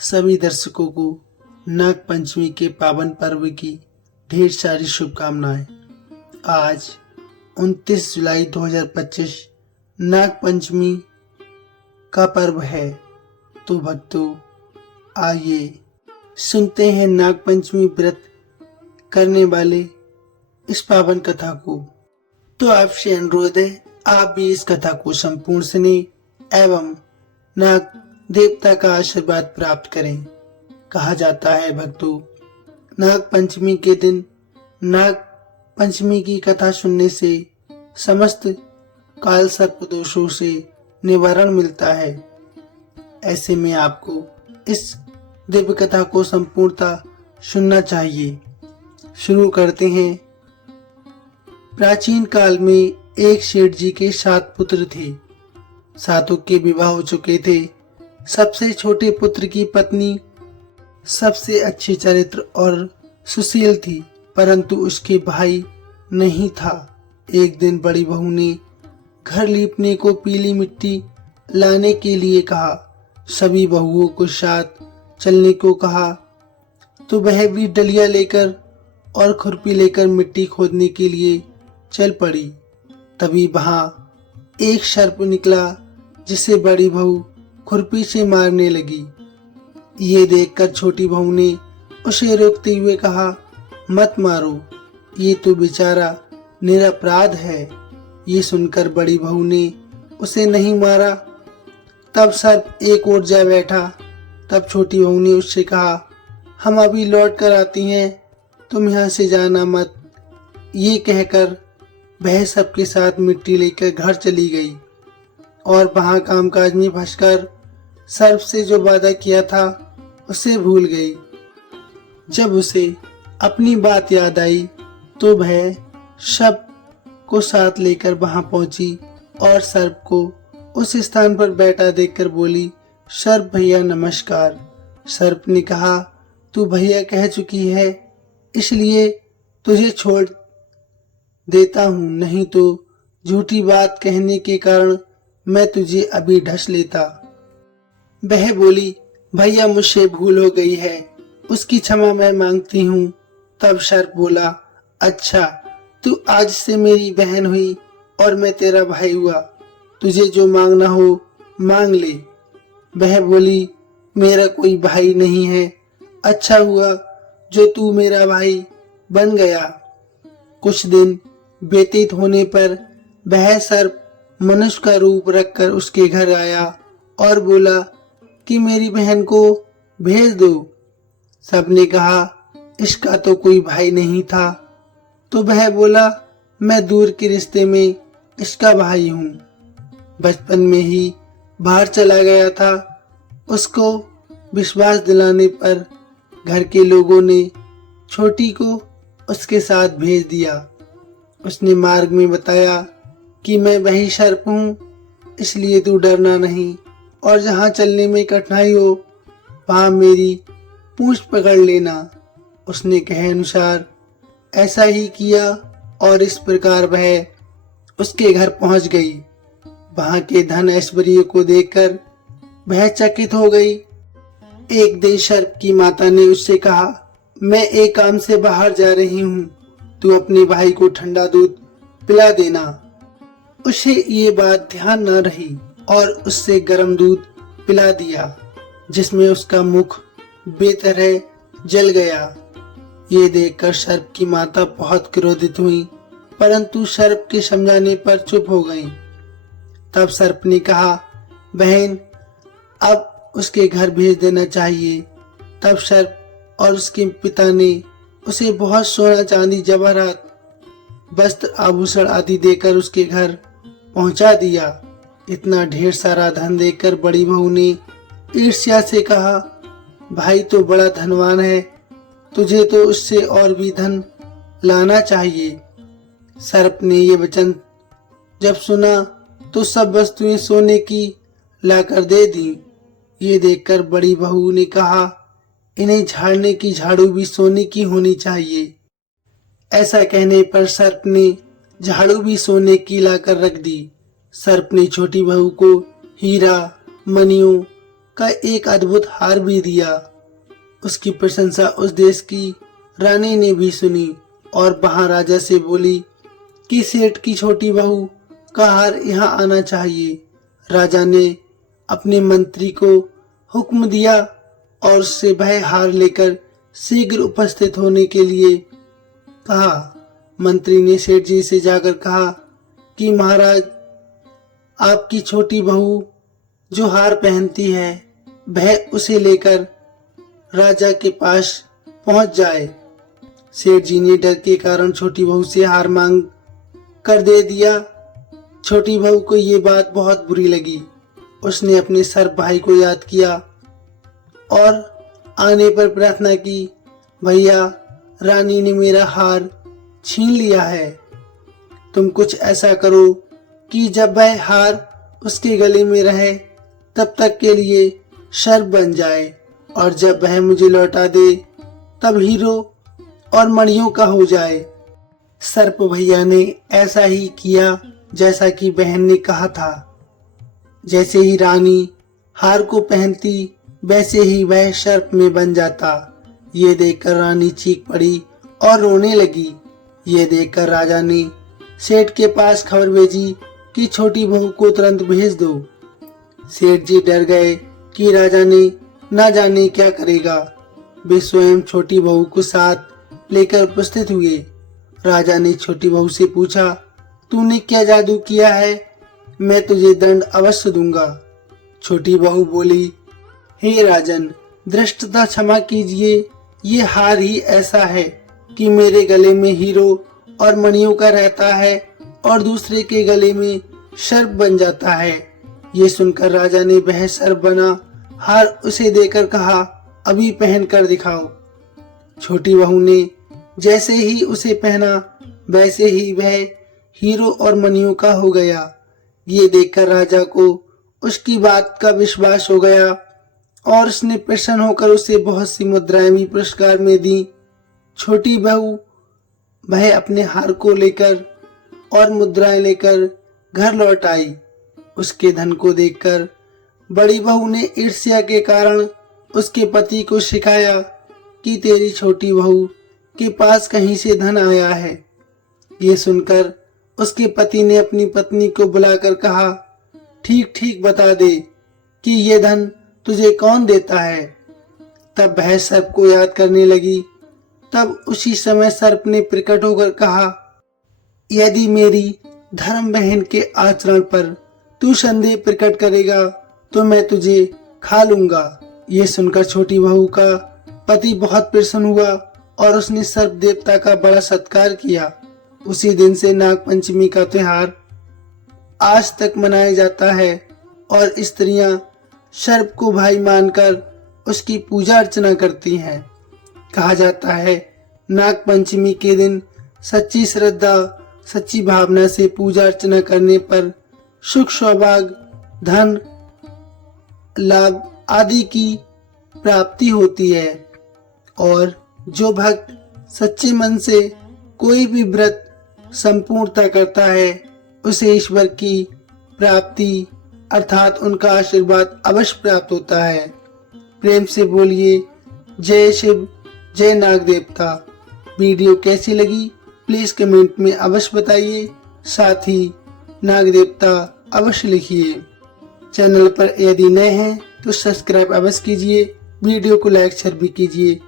सभी दर्शकों को नाग पंचमी के पावन पर्व की ढेर सारी शुभकामनाएं। आज 29 जुलाई 2025 नाग पंचमी का पर्व है। तो भक्तों, आइए सुनते हैं नाग पंचमी व्रत करने वाले इस पावन कथा को। तो आपसे अनुरोध है, आप भी इस कथा को संपूर्ण सुने एवं नाग देवता का आशीर्वाद प्राप्त करें। कहा जाता है भक्तों, नाग पंचमी के दिन नाग पंचमी की कथा सुनने से समस्त काल सर्प दोषों से निवारण मिलता है। ऐसे में आपको इस दिव्य कथा को संपूर्णता सुनना चाहिए। शुरू करते हैं। प्राचीन काल में एक सेठ जी के 7 पुत्र थे। सातों के विवाह हो चुके थे। सबसे छोटे पुत्र की पत्नी सबसे अच्छी चरित्र और सुशील थी, परंतु उसके भाई नहीं था। एक दिन बड़ी बहू ने घर लीपने को पीली मिट्टी लाने के लिए कहा। सभी बहुओं को साथ चलने को कहा तो वह भी डलिया लेकर और खुरपी लेकर मिट्टी खोदने के लिए चल पड़ी। तभी वहां एक सर्प निकला जिसे बड़ी बहू खुरपी से मारने लगी। ये देखकर छोटी बहू ने उसे रोकते हुए कहा, मत मारो, ये तो बेचारा निरपराध है। ये सुनकर बड़ी बहू ने उसे नहीं मारा। तब सर्प एक ओर जा बैठा। तब छोटी बहू ने उससे कहा, हम अभी लौट कर आती हैं, तुम यहाँ से जाना मत। ये कहकर वह सबके साथ मिट्टी लेकर घर चली गई और वहां कामकाज में फंसकर सर्प से जो वादा किया था उसे भूल गई। जब उसे अपनी बात याद आई तो वह सब को साथ लेकर वहां पहुंची और सर्प को उस स्थान पर बैठा देखकर बोली, सर्प भैया नमस्कार। सर्प ने कहा, तू भैया कह चुकी है इसलिए तुझे छोड़ देता हूँ, नहीं तो झूठी बात कहने के कारण मैं तुझे अभी ढस लेता। वह बोली, भैया मुझसे भूल हो गई है, उसकी क्षमा मैं मांगती हूँ। तब सर्प बोला, अच्छा तू आज से मेरी बहन हुई और मैं तेरा भाई हुआ, तुझे जो मांगना हो मांग ले। वह बोली, मेरा कोई भाई नहीं है, अच्छा हुआ जो तू मेरा भाई बन गया। कुछ दिन व्यतीत होने पर वह सर्प मनुष्य का रूप रखकर उसके घर आया और बोला कि मेरी बहन को भेज दो। सबने कहा, इसका तो कोई भाई नहीं था। तो वह बोला, मैं दूर के रिश्ते में इसका भाई हूँ, बचपन में ही बाहर चला गया था। उसको विश्वास दिलाने पर घर के लोगों ने छोटी को उसके साथ भेज दिया। उसने मार्ग में बताया कि मैं वही सर्प हूँ, इसलिए तू डरना नहीं और जहाँ चलने में कठिनाई हो वहाँ मेरी पूंछ पकड़ लेना। उसने कहे अनुसार ऐसा ही किया और इस प्रकार वह उसके घर पहुँच गई। वहाँ के धन ऐश्वर्य को देखकर वह चकित हो गई। एक दिन सर्प की माता ने उससे कहा, मैं एक काम से बाहर जा रही हूँ, तू अपने भाई को ठंडा दूध पिला देना। उसे ये बात ध्यान न रही और उससे गर्म दूध पिला दिया, जिसमें उसका मुख बेतरह जल गया। ये देखकर सर्प की माता बहुत क्रोधित हुई, परंतु सर्प के समझाने पर चुप हो गई। तब सर्प ने कहा, बहन अब उसके घर भेज देना चाहिए। तब सर्प और उसके पिता ने उसे बहुत सोना चांदी जवाहरात वस्त्र आभूषण आदि देकर उसके घर पहुंचा दिया। इतना ढेर सारा धन देखकर बड़ी बहू ने ईर्ष्या से कहा, भाई तो बड़ा धनवान है, तुझे तो उससे और भी धन लाना चाहिए। सर्प ने ये वचन जब सुना तो सब वस्तुएं सोने की लाकर दे दी। ये देखकर बड़ी बहू ने कहा, इन्हें झाड़ने की झाड़ू भी सोने की होनी चाहिए। ऐसा कहने पर सर्प ने झाड़ू भी सोने की लाकर रख दी। सर्प ने छोटी बहू को हीरा, मणियों का एक अद्भुत हार भी दिया। उसकी प्रशंसा उस देश की रानी ने भी सुनी और महाराजा से बोली कि सेठ की छोटी बहू का हार यहाँ आना चाहिए। राजा ने अपने मंत्री को हुक्म दिया और उससे वह हार लेकर शीघ्र उपस्थित होने के लिए कहा। मंत्री ने सेठ जी से जाकर कहा कि महाराज, आपकी छोटी बहू जो हार पहनती है वह उसे लेकर राजा के पास पहुंच जाए। सेठ जी ने डर के कारण छोटी बहू से हार मांग कर दे दिया। छोटी बहू को ये बात बहुत बुरी लगी। उसने अपने सर भाई को याद किया और आने पर प्रार्थना की, भैया, रानी ने मेरा हार छीन लिया है। तुम कुछ ऐसा करो कि जब वह हार उसके गले में रहे तब तक के लिए शर्त बन जाए और जब वह मुझे लौटा दे तब हीरो और मणियों का हो जाए। सर्प भैया ने ऐसा ही किया जैसा कि बहन ने कहा था। जैसे ही रानी हार को पहनती वैसे ही वह सर्प में बन जाता। ये देखकर रानी चीख पड़ी और रोने लगी। ये देखकर राजा ने सेठ के पास खबर भेजी कि छोटी बहू को तुरंत भेज दो। सेठ जी डर गए कि राजा ने न जाने क्या करेगा। वे स्वयं छोटी बहू को साथ लेकर उपस्थित हुए। राजा ने छोटी बहू से पूछा, तूने क्या जादू किया है? मैं तुझे दंड अवश्य दूंगा। छोटी बहू बोली, हे राजन, धृष्टता क्षमा कीजिए। ये हार ही ऐसा है कि मेरे गले में हीरो और मणियों का रहता है और दूसरे के गले में सर्प बन जाता है। ये सुनकर राजा ने वह सर्प बना हार उसे देकर कहा, अभी पहन कर दिखाओ। छोटी बहू ने जैसे ही उसे पहना वैसे ही वह हीरो और मणियों का हो गया। ये देखकर राजा को उसकी बात का विश्वास हो गया और उसने प्रसन्न होकर उसे बहुत सी मुद्राएं भी पुरस्कार में दी। छोटी बहू वह अपने हार को लेकर और मुद्राएं लेकर घर लौट आई। उसके धन को देखकर बड़ी बहू ने ईर्ष्या के कारण उसके पति को सिखाया कि तेरी छोटी बहू के पास कहीं से धन आया है। ये सुनकर उसके पति ने अपनी पत्नी को बुलाकर कहा, ठीक ठीक बता दे कि ये धन तुझे कौन देता है। तब वह सर्प को याद करने लगी। तब उसी समय सर्प ने प्रकट होकर कहा, यदि मेरी धर्म बहन के आचरण पर तू संदेह प्रकट करेगा तो मैं तुझे खा लूंगा। ये सुनकर छोटी बहू का पति बहुत प्रसन्न हुआ और उसने सर्प देवता का बड़ा सत्कार किया। उसी दिन से नाग पंचमी का त्योहार आज तक मनाया जाता है और स्त्रियां सर्प को भाई मानकर उसकी पूजा अर्चना करती हैं। कहा जाता है, नाग पंचमी के दिन सच्ची श्रद्धा, सच्ची भावना से पूजा अर्चना करने पर सुख, सौभाग्य, धन, लाभ आदि की प्राप्ति होती है और जो भक्त सच्चे मन से कोई भी व्रत संपूर्णता करता है उसे ईश्वर की प्राप्ति अर्थात उनका आशीर्वाद अवश्य प्राप्त होता है। प्रेम से बोलिए जय शिव, जय नाग देवता। वीडियो कैसी लगी प्लीज कमेंट में अवश्य बताइए। साथ ही नाग देवता अवश्य लिखिए। चैनल पर यदि नए हैं तो सब्सक्राइब अवश्य कीजिए। वीडियो को लाइक शेयर भी कीजिए।